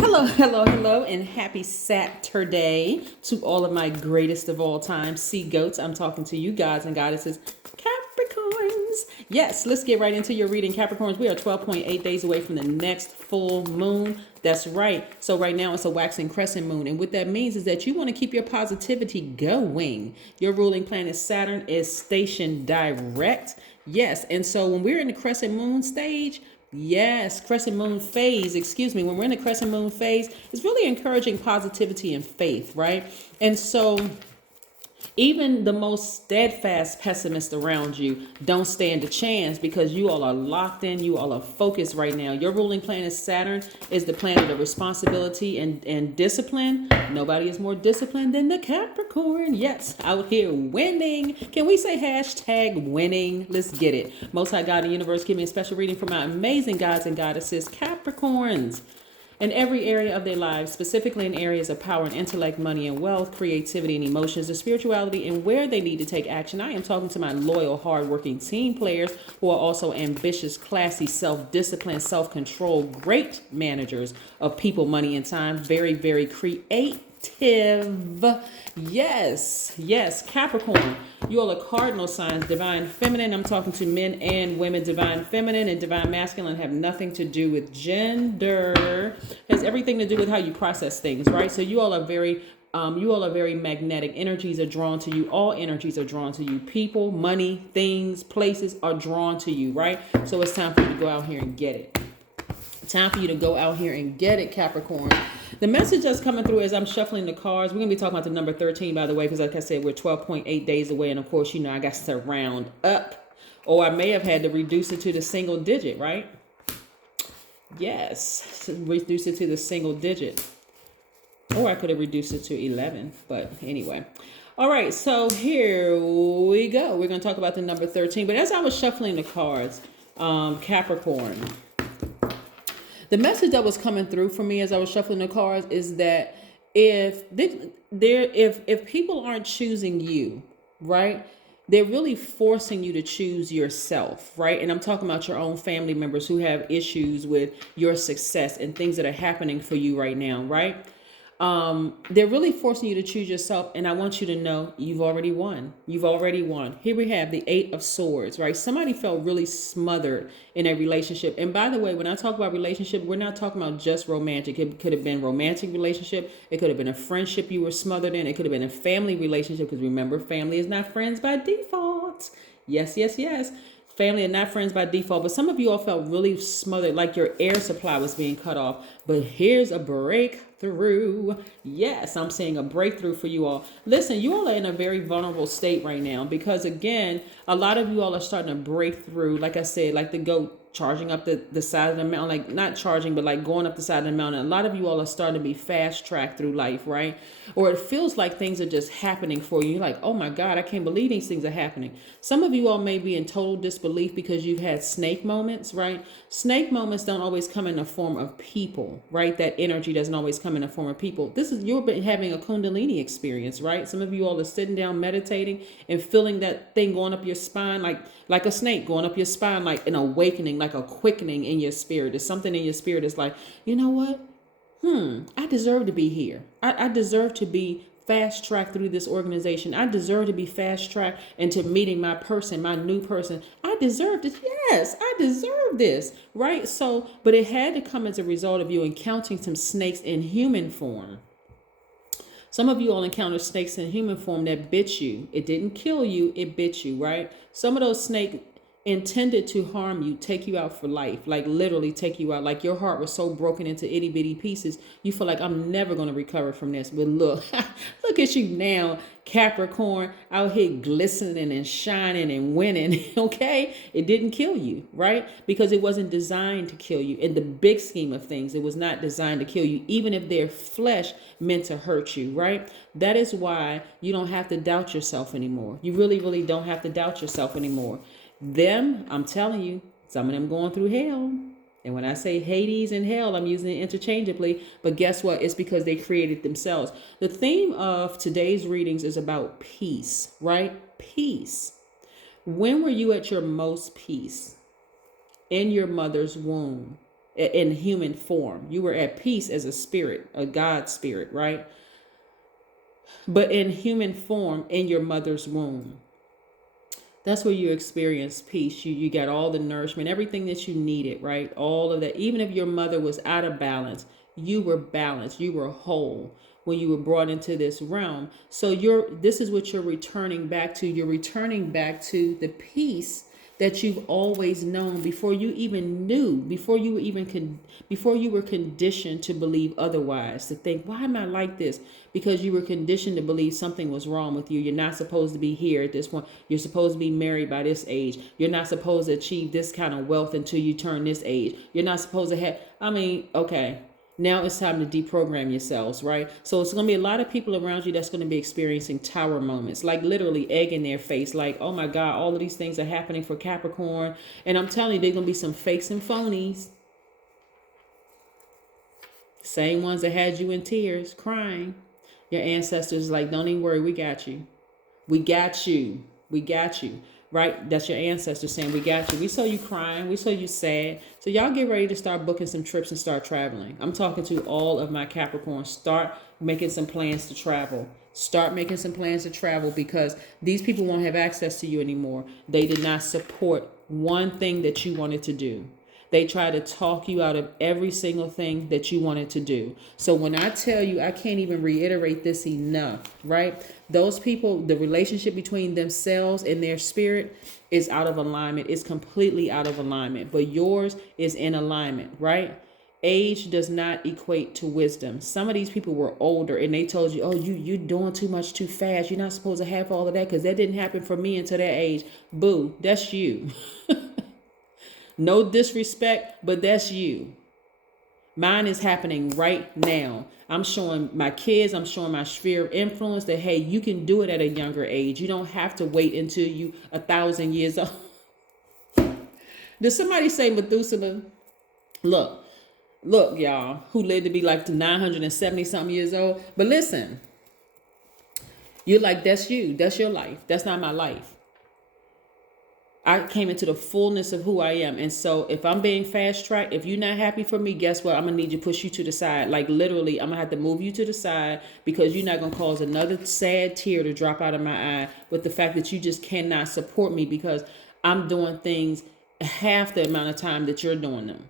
Hello, hello, hello, and happy Saturday to all of my greatest of all time sea goats. I'm talking to you gods and goddesses, Capricorns. Yes, let's get right into your reading, Capricorns. We are 12.8 days away from the next full moon. That's right. So right now it's a waxing crescent moon. And what that means is that you want to keep your positivity going. Your ruling planet Saturn is stationed direct. Yes. And so when we're in the crescent moon stage, yes, crescent moon phase, excuse me. When we're in the crescent moon phase, it's really encouraging positivity and faith, right? And so even the most steadfast pessimist around you don't stand a chance because you all are locked in. You all are focused right now. Your ruling planet Saturn is the planet of responsibility and discipline. Nobody is more disciplined than the Capricorn. Yes, out here winning. Can we say hashtag winning? Let's get it. Most High God and Universe, give me a special reading for my amazing gods and goddesses, Capricorns. In every area of their lives, specifically in areas of power and intellect, money and wealth, creativity and emotions, and spirituality, and where they need to take action. I am talking to my loyal, hardworking team players who are also ambitious, classy, self-disciplined, self-control, great managers of people, money, and time. Very, very creative. Yes, Capricorn. You all are cardinal signs, divine feminine. I'm talking to men and women. Divine feminine and divine masculine have nothing to do with gender. It has everything to do with how you process things, right? So you all are very magnetic. Energies are drawn to you. All energies are drawn to you. People, money, things, places are drawn to you, right? So it's time for you to go out here and get it. Time for you to go out here and get it, Capricorn. The message that's coming through as I'm shuffling the cards, we're going to be talking about the number 13, by the way, because like I said, we're 12.8 days away. And of course, you know, I got to round up, or I may have had to reduce it to the single digit, right? Yes, reduce it to the single digit. Or I could have reduced it to 11, but anyway. All right, so here we go. We're going to talk about the number 13. But as I was shuffling the cards, Capricorn, the message that was coming through for me as I was shuffling the cards is that if people aren't choosing you, right, they're really forcing you to choose yourself, right? And I'm talking about your own family members who have issues with your success and things that are happening for you right now, right? They're really forcing you to choose yourself. And I want you to know you've already won. You've already won. Here we have the 8 of Swords, right? Somebody felt really smothered in a relationship. And by the way, when I talk about relationship, we're not talking about just romantic. It could have been romantic relationship. It could have been a friendship you were smothered in. It could have been a family relationship, because remember, family is not friends by default. Yes. Family are not friends by default, but some of you all felt really smothered, like your air supply was being cut off. But here's a breakthrough. Yes, I'm seeing a breakthrough for you all. Listen, you all are in a very vulnerable state right now because, again, a lot of you all are starting to break through, like I said, like the goat charging up the side of the mountain, like not charging, but like going up the side of the mountain. A lot of you all are starting to be fast tracked through life, right? Or it feels like things are just happening for you. You're like, oh my God, I can't believe these things are happening. Some of you all may be in total disbelief because you've had snake moments, right? Snake moments don't always come in the form of people, right? That energy doesn't always come in the form of people. You're having a Kundalini experience, right? Some of you all are sitting down meditating and feeling that thing going up your spine, like a snake going up your spine, like an awakening, like a quickening in your spirit. There's something in your spirit that's like, you know what? I deserve to be here. I deserve to be fast tracked through this organization. I deserve to be fast tracked into meeting my person, my new person. I deserve this. Yes, I deserve this. Right? So, but it had to come as a result of you encountering some snakes in human form. Some of you all encountered snakes in human form that bit you. It didn't kill you, it bit you, right? Some of those snakes intended to harm you, take you out for life, like literally take you out. Like your heart was so broken into itty bitty pieces, you feel like I'm never going to recover from this. But look, look at you now, Capricorn, out here glistening and shining and winning, okay? It didn't kill you, right? Because it wasn't designed to kill you. In the big scheme of things, it was not designed to kill you, even if their flesh meant to hurt you, right? That is why you don't have to doubt yourself anymore. You really, really don't have to doubt yourself anymore. Them, I'm telling you, some of them going through hell. And when I say Hades and hell, I'm using it interchangeably. But guess what? It's because they created themselves. The theme of today's readings is about peace, right? Peace. When were you at your most peace? In your mother's womb. in human form. You were at peace as a spirit, a God spirit, right? But in human form in your mother's womb. That's where you experience peace. You got all the nourishment, everything that you needed, right? All of that. Even if your mother was out of balance, you were balanced. You were whole when you were brought into this realm. So this is what you're returning back to. You're returning back to the peace that you've always known before you even knew, before you were conditioned to believe otherwise, to think, why am I like this? Because you were conditioned to believe something was wrong with you. You're not supposed to be here at this point. You're supposed to be married by this age. You're not supposed to achieve this kind of wealth until you turn this age. You're not supposed to have, okay. Now it's time to deprogram yourselves, right? So it's going to be a lot of people around you that's going to be experiencing tower moments, like literally egg in their face, like, oh my God, all of these things are happening for Capricorn. And I'm telling you, they're going to be some fakes and phonies. Same ones that had you in tears, crying. Your ancestors like, don't even worry, we got you. We got you. We got you. Right? That's your ancestors saying, we got you. We saw you crying. We saw you sad. So y'all get ready to start booking some trips and start traveling. I'm talking to all of my Capricorns. Start making some plans to travel. Start making some plans to travel, because these people won't have access to you anymore. They did not support one thing that you wanted to do. They try to talk you out of every single thing that you wanted to do. So when I tell you, I can't even reiterate this enough, right? Those people, the relationship between themselves and their spirit is out of alignment. It's completely out of alignment. But yours is in alignment, right? Age does not equate to wisdom. Some of these people were older and they told you, oh, you're doing too much too fast. You're not supposed to have all of that because that didn't happen for me until that age. Boo, that's you. No disrespect, but that's you. Mine is happening right now. I'm showing my kids, I'm showing my sphere of influence that, hey, you can do it at a younger age. You don't have to wait until you 1,000 years old. Did somebody say Methuselah? Look, y'all, who lived to be like 970 something years old. But listen, you're like, that's you. That's your life. That's not my life. I came into the fullness of who I am. And so if I'm being fast tracked, if you're not happy for me, guess what? I'm going to need you to push you to the side. Like literally, I'm going to have to move you to the side, because you're not going to cause another sad tear to drop out of my eye with the fact that you just cannot support me because I'm doing things half the amount of time that you're doing them.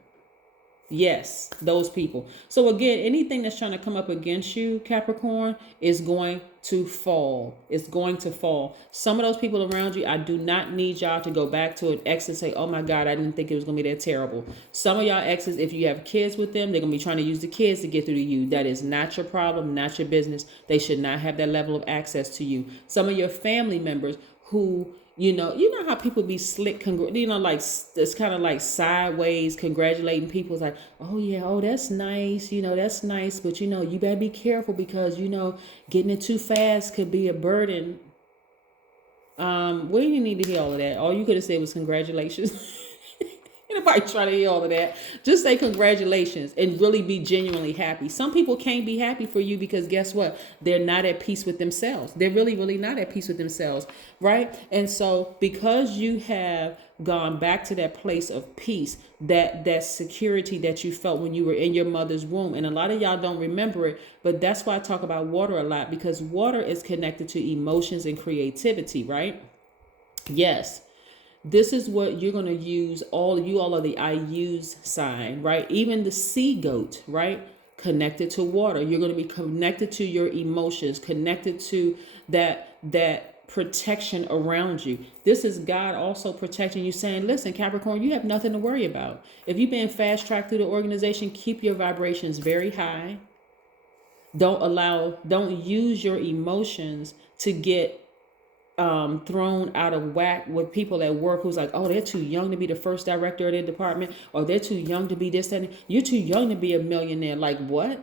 Yes, those people. So again, anything that's trying to come up against you, Capricorn, is going to fall. It's going to fall. Some of those people around you, I do not need y'all to go back to an ex and say, oh my God, I didn't think it was going to be that terrible. Some of y'all exes, if you have kids with them, they're going to be trying to use the kids to get through to you. That is not your problem, not your business. They should not have that level of access to you. Some of your family members who, you know how people be slick, like it's kind of like sideways congratulating people. It's like, oh yeah, oh that's nice, that's nice, but you better be careful because getting it too fast could be a burden. We didn't need to hear all of that. All you could have said was congratulations. Anybody try to hear all of that? Just say congratulations and really be genuinely happy. Some people can't be happy for you because guess what? They're not at peace with themselves. They're really, really not at peace with themselves, right? And so because you have gone back to that place of peace, that security that you felt when you were in your mother's womb, and a lot of y'all don't remember it, but that's why I talk about water a lot, because water is connected to emotions and creativity, right? Yes. This is what you're going to use. All of the I use sign, right? Even the sea goat, right? Connected to water. You're going to be connected to your emotions, connected to that protection around you. This is God also protecting you, saying, listen, Capricorn, you have nothing to worry about. If you've been fast tracked through the organization, keep your vibrations very high. Don't use your emotions to get thrown out of whack with people at work who's like, oh, they're too young to be the first director of their department, or they're too young to be this, and you're too young to be a millionaire. Like what?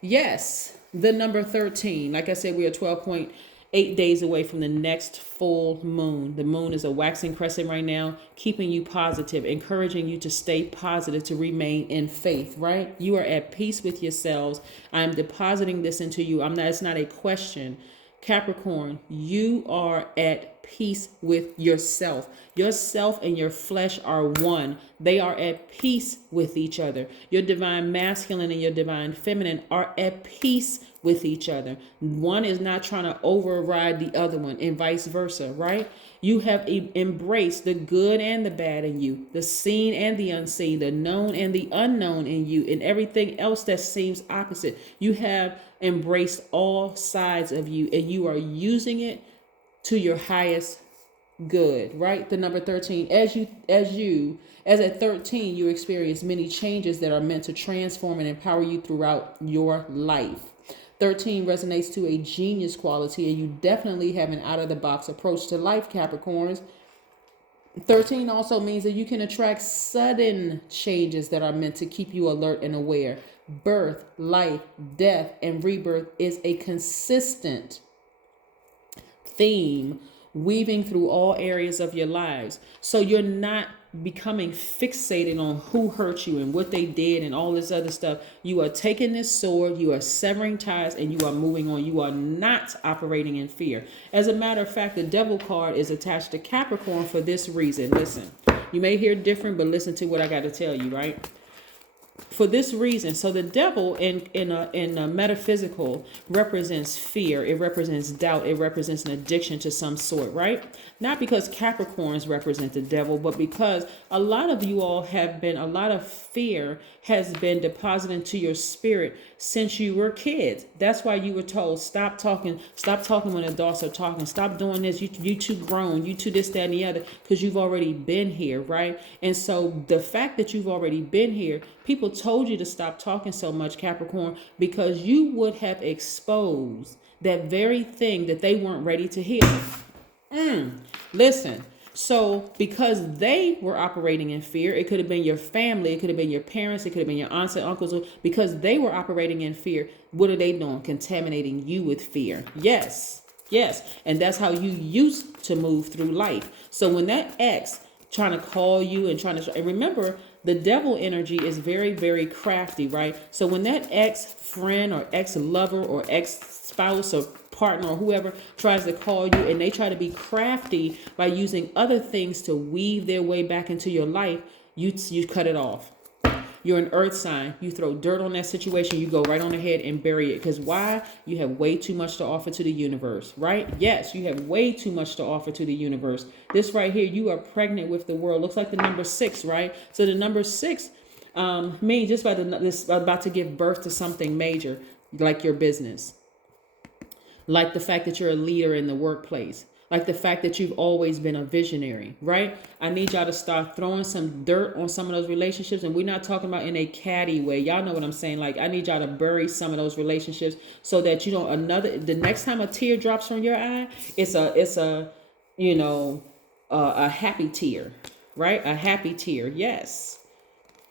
Yes, the number 13. Like I said, we are 12.8 days away from the next full moon. The moon is a waxing crescent right now, keeping you positive, encouraging you to stay positive, to remain in faith, right? You are at peace with yourselves. I'm depositing this into you. It's not a question, Capricorn, you are at peace with yourself. Yourself and your flesh are one. They are at peace with each other. Your divine masculine and your divine feminine are at peace with each other. One is not trying to override the other one, and vice versa, right? You have embraced the good and the bad in you, the seen and the unseen, the known and the unknown in you, and everything else that seems opposite. You have embraced all sides of you, and you are using it to your highest good, right? The number 13, as at 13, you experience many changes that are meant to transform and empower you throughout your life. 13 resonates to a genius quality, and you definitely have an out-of-the-box approach to life, Capricorns. 13 also means that you can attract sudden changes that are meant to keep you alert and aware. Birth, life, death, and rebirth is a consistent theme weaving through all areas of your lives. So you're not becoming fixated on who hurt you and what they did and all this other stuff. You are taking this sword, you are severing ties, and you are moving on. You are not operating in fear. As a matter of fact, the devil card is attached to Capricorn for this reason. Listen, you may hear different, but listen to what I got to tell you, right? For this reason, so the devil in a metaphysical represents fear. It represents doubt. It represents an addiction to some sort, right? Not because Capricorns represent the devil, but because a lot of you all a lot of fear has been deposited into your spirit since you were kids. That's why you were told, stop talking when adults are talking, stop doing this, you too grown, you too this, that, and the other, because you've already been here, right? And so the fact that you've already been here, people told you to stop talking so much, Capricorn, because you would have exposed that very thing that they weren't ready to hear. Listen. So because they were operating in fear, it could have been your family, it could have been your parents, it could have been your aunts and uncles, because they were operating in fear. What are they doing? Contaminating you with fear. Yes. And that's how you used to move through life. So when that ex trying to call you and remember, the devil energy is very, very crafty, right? So when that ex-friend or ex-lover or ex-spouse or partner or whoever tries to call you and they try to be crafty by using other things to weave their way back into your life, you cut it off. You're an earth sign. You throw dirt on that situation. You go right on ahead and bury it. Because why? You have way too much to offer to the universe, right? Yes, you have way too much to offer to the universe. This right here, you are pregnant with the world. Looks like the number 6, right? So the number 6 means just about to give birth to something major, like your business. Like the fact that you're a leader in the workplace. Like the fact that you've always been a visionary, right? I need y'all to start throwing some dirt on some of those relationships. And we're not talking about in a catty way. Y'all know what I'm saying. Like, I need y'all to bury some of those relationships so that, the next time a tear drops from your eye, it's a happy tear, right? A happy tear. Yes.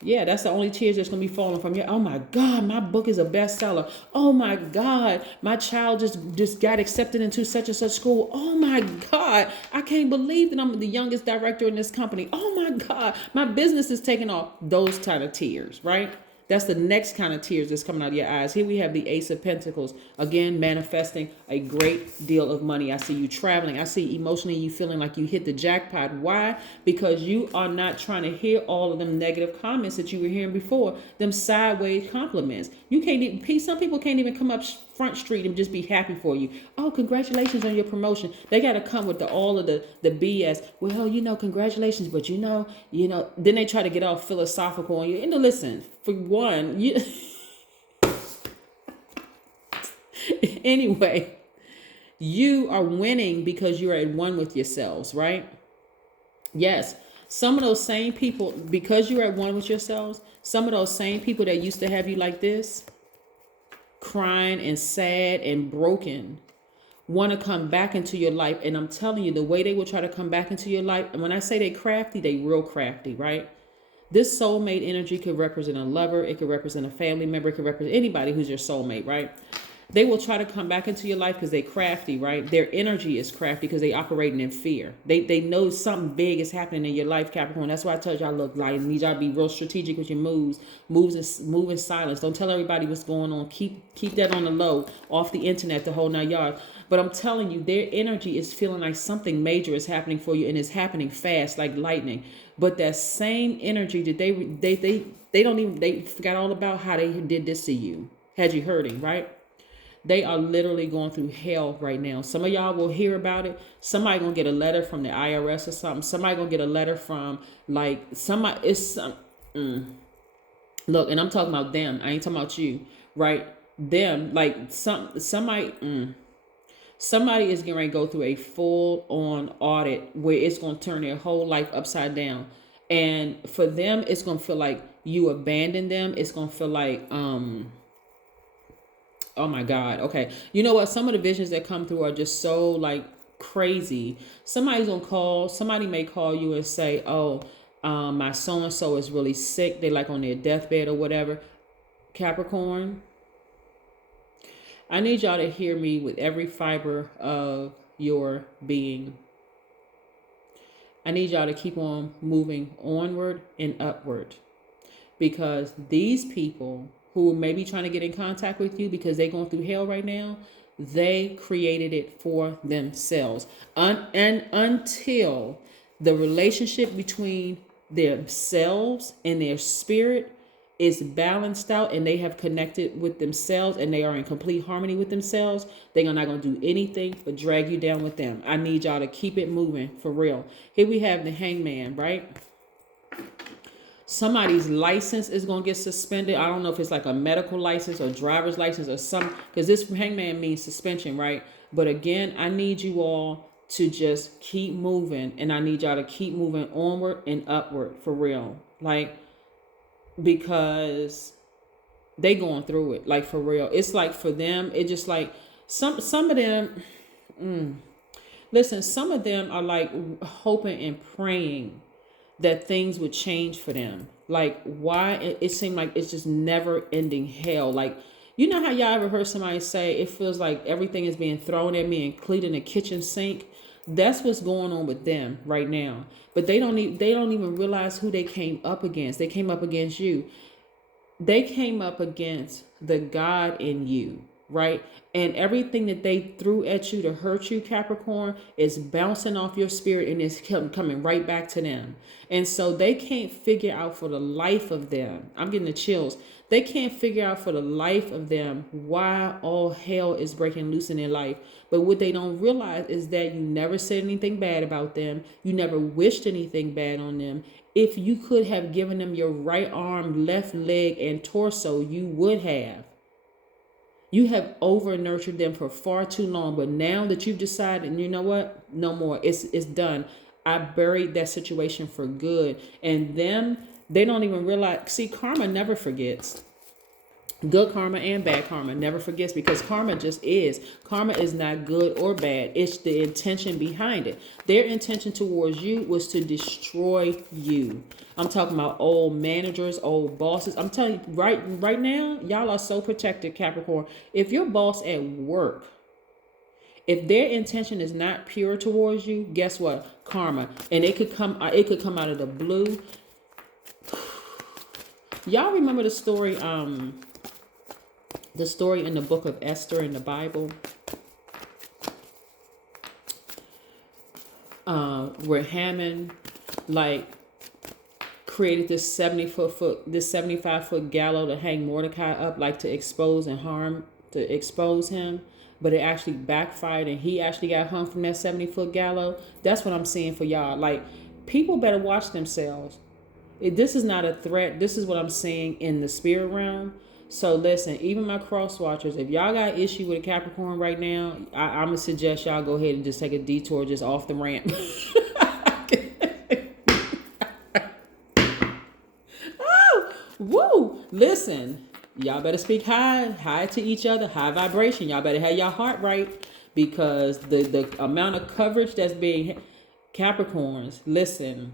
Yeah, that's the only tears that's going to be falling from you. Oh my God, my book is a bestseller. Oh my God, my child just got accepted into such and such school. Oh my God, I can't believe that I'm the youngest director in this company. Oh my God, my business is taking off. Those kind of tears, right? That's the next kind of tears that's coming out of your eyes. Here we have the Ace of Pentacles. Again, manifesting a great deal of money. I see you traveling. I see emotionally you feeling like you hit the jackpot. Why? Because you are not trying to hear all of them negative comments that you were hearing before. Them sideways compliments. You can't even, some people can't even come up Front Street and just be happy for you. Oh, congratulations on your promotion. They got to come with all of the BS. Well, congratulations, but then they try to get all philosophical on you. And listen, for one, anyway, you are winning because you're at one with yourselves, right? Yes. Some of those same people, because you're at one with yourselves, some of those same people that used to have you like this, crying and sad and broken, want to come back into your life. And I'm telling you, the way they will try to come back into your life, and when I say they crafty, they real crafty, right? This soulmate energy could represent a lover. It could represent a family member. It could represent anybody who's your soulmate, right? They will try to come back into your life because they're crafty, right? Their energy is crafty because they operating in fear. They know something big is happening in your life, Capricorn. That's why I told y'all, look, like, I need y'all to be real strategic with your moves. Move in silence. Don't tell everybody what's going on. Keep that on the low, off the internet, the whole 9 yards. But I'm telling you, their energy is feeling like something major is happening for you, and it's happening fast, like lightning. But that same energy that they forgot all about how they did this to you, had you hurting, right? They are literally going through hell right now. Some of y'all will hear about it. Somebody gonna get a letter from the IRS or something. Somebody gonna get a letter from like somebody. It's some. Look, and I'm talking about them. I ain't talking about you, right? Them, like somebody. Somebody is getting ready to go through a full-on audit where it's gonna turn their whole life upside down, and for them, it's gonna feel like you abandoned them. It's gonna feel like oh my God. Okay. You know what? Some of the visions that come through are just so like crazy. Somebody may call you and say, oh, my so-and-so is really sick. They like on their deathbed or whatever. Capricorn, I need y'all to hear me with every fiber of your being. I need y'all to keep on moving onward and upward, because these people who may be trying to get in contact with you because they're going through hell right now, they created it for themselves. And until the relationship between themselves and their spirit is balanced out and they have connected with themselves and they are in complete harmony with themselves, they're not going to do anything but drag you down with them. I need y'all to keep it moving for real. Here we have the Hangman, right? Somebody's license is going to get suspended. I don't know if it's like a medical license or driver's license or some, because this Hangman means suspension, right? But again, I need you all to just keep moving, and I need y'all to keep moving onward and upward for real. Like, because they going through it, like for real. It's like for them, it just like some of them, listen, some of them are like hoping and praying that things would change for them. Like, why it seemed like it's just never ending hell. Like, you know how y'all ever heard somebody say it feels like everything is being thrown at me, including the kitchen sink? That's what's going on with them right now. But they don't even realize who they came up against. They came up against you. They came up against the God in you, right? And everything that they threw at you to hurt you, Capricorn, is bouncing off your spirit and it's coming right back to them. And so they can't figure out for the life of them. I'm getting the chills. They can't figure out for the life of them why all hell is breaking loose in their life. But what they don't realize is that you never said anything bad about them. You never wished anything bad on them. If you could have given them your right arm, left leg, and torso, you would have. You have over nurtured them for far too long. But now that you've decided, and you know what? No more. It's done. I buried that situation for good. And them, they don't even realize. See, karma never forgets. Good karma and bad karma never forgets, because karma just is. Karma is not good or bad. It's the intention behind it. Their intention towards you was to destroy you. I'm talking about old managers, old bosses. I'm telling you, right now, y'all are so protected, Capricorn. If your boss at work, if their intention is not pure towards you, guess what? Karma. And it could come out of the blue. Y'all remember the story in the book of Esther in the Bible, where Haman created this 75-foot gallows to hang Mordecai up, to expose him, but it actually backfired and he actually got hung from that 70-foot gallows. That's what I'm seeing for y'all. People better watch themselves. This is not a threat. This is what I'm seeing in the spirit realm. So listen, even my cross watchers, if y'all got issue with a Capricorn right now, I'm going to suggest y'all go ahead and just take a detour just off the ramp. Oh, woo! Listen, y'all better speak high to each other, high vibration. Y'all better have your heart right, because the amount of coverage that's being... Capricorns, listen,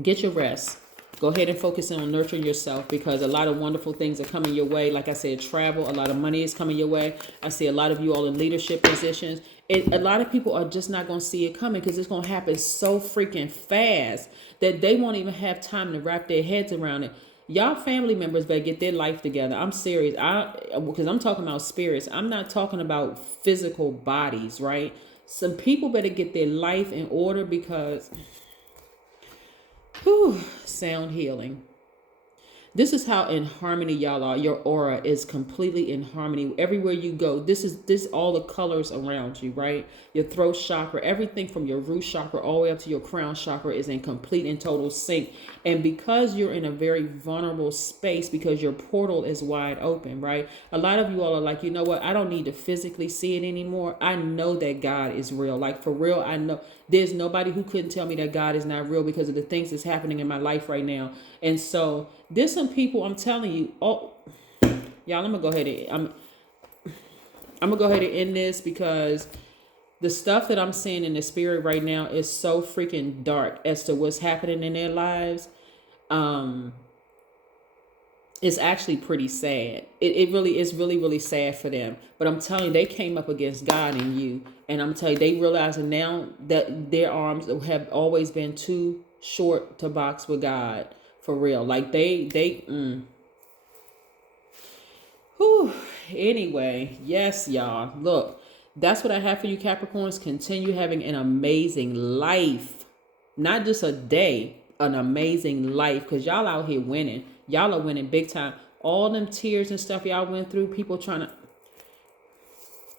get your rest. Go ahead and focus on nurturing yourself, because a lot of wonderful things are coming your way. Like I said, travel, a lot of money is coming your way. I see a lot of you all in leadership positions. And a lot of people are just not going to see it coming, because it's going to happen so freaking fast that they won't even have time to wrap their heads around it. Y'all family members better get their life together. I'm serious. Because I'm talking about spirits. I'm not talking about physical bodies, right? Some people better get their life in order, because sound healing. This is how in harmony y'all are. Your aura is completely in harmony. Everywhere you go, this all the colors around you, right? Your throat chakra, everything from your root chakra all the way up to your crown chakra is in complete and total sync. And because you're in a very vulnerable space, because your portal is wide open, right? A lot of you all are like, you know what? I don't need to physically see it anymore. I know that God is real. Like, for real, I know there's nobody who couldn't tell me that God is not real because of the things that's happening in my life right now. And so there's some people, I'm telling you, y'all, I'm gonna go ahead and end this, because the stuff that I'm seeing in the spirit right now is so freaking dark as to what's happening in their lives. It's actually pretty sad. It really is really sad for them. But I'm telling you, they came up against God and you. And I'm telling you, they realizing now that their arms have always been too short to box with God. For real. Like Anyway, yes, y'all. Look, that's what I have for you, Capricorns. Continue having an amazing life. Not just a day, an amazing life. Because y'all out here winning. Y'all are winning big time. All them tears and stuff y'all went through, people trying to...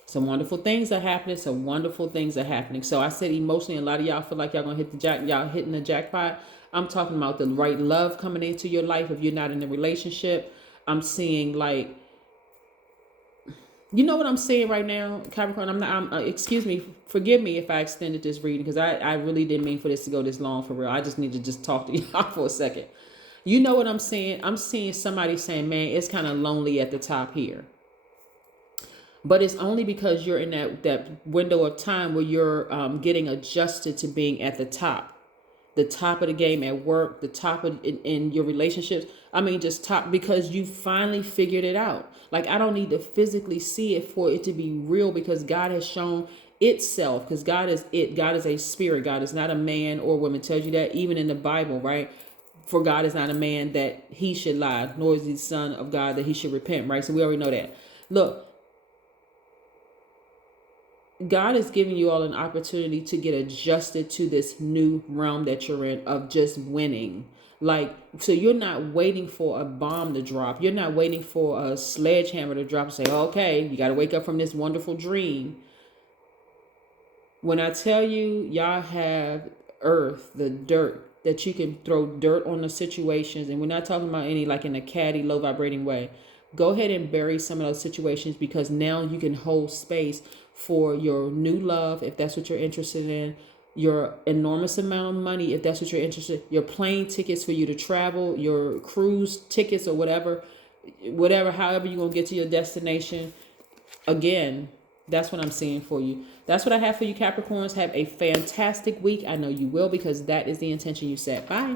Some wonderful things are happening. Some wonderful things are happening. So I said emotionally, a lot of y'all feel like y'all gonna hit y'all hitting the jackpot. I'm talking about the right love coming into your life if you're not in a relationship. I'm seeing, like, you know what I'm saying right now, Capricorn? Excuse me, forgive me if I extended this reading, because I really didn't mean for this to go this long, for real. I just need to just talk to y'all for a second. You know what I'm saying? I'm seeing somebody saying, man, it's kind of lonely at the top here. But it's only because you're in that window of time where you're getting adjusted to being at the top of the game at work, the top of in your relationships. I mean, just top, because you finally figured it out. Like, I don't need to physically see it for it to be real, because God has shown itself, because God is it. God is a spirit. God is not a man or woman. It tells you that even in the Bible, right? For God is not a man that he should lie, nor is he the son of God that he should repent, right? So we already know that. Look, God is giving you all an opportunity to get adjusted to this new realm that you're in of just winning. Like, so you're not waiting for a bomb to drop. You're not waiting for a sledgehammer to drop and say, okay, you got to wake up from this wonderful dream. When I tell you, y'all have earth, the dirt, that you can throw dirt on the situations. And we're not talking about any like in a catty, low vibrating way. Go ahead and bury some of those situations, because now you can hold space for your new love, if that's what you're interested in, your enormous amount of money, if that's what you're interested in, your plane tickets for you to travel, your cruise tickets or whatever, however you're going to get to your destination. Again, that's what I'm seeing for you. That's what I have for you, Capricorns. Have a fantastic week. I know you will, because that is the intention you set. Bye.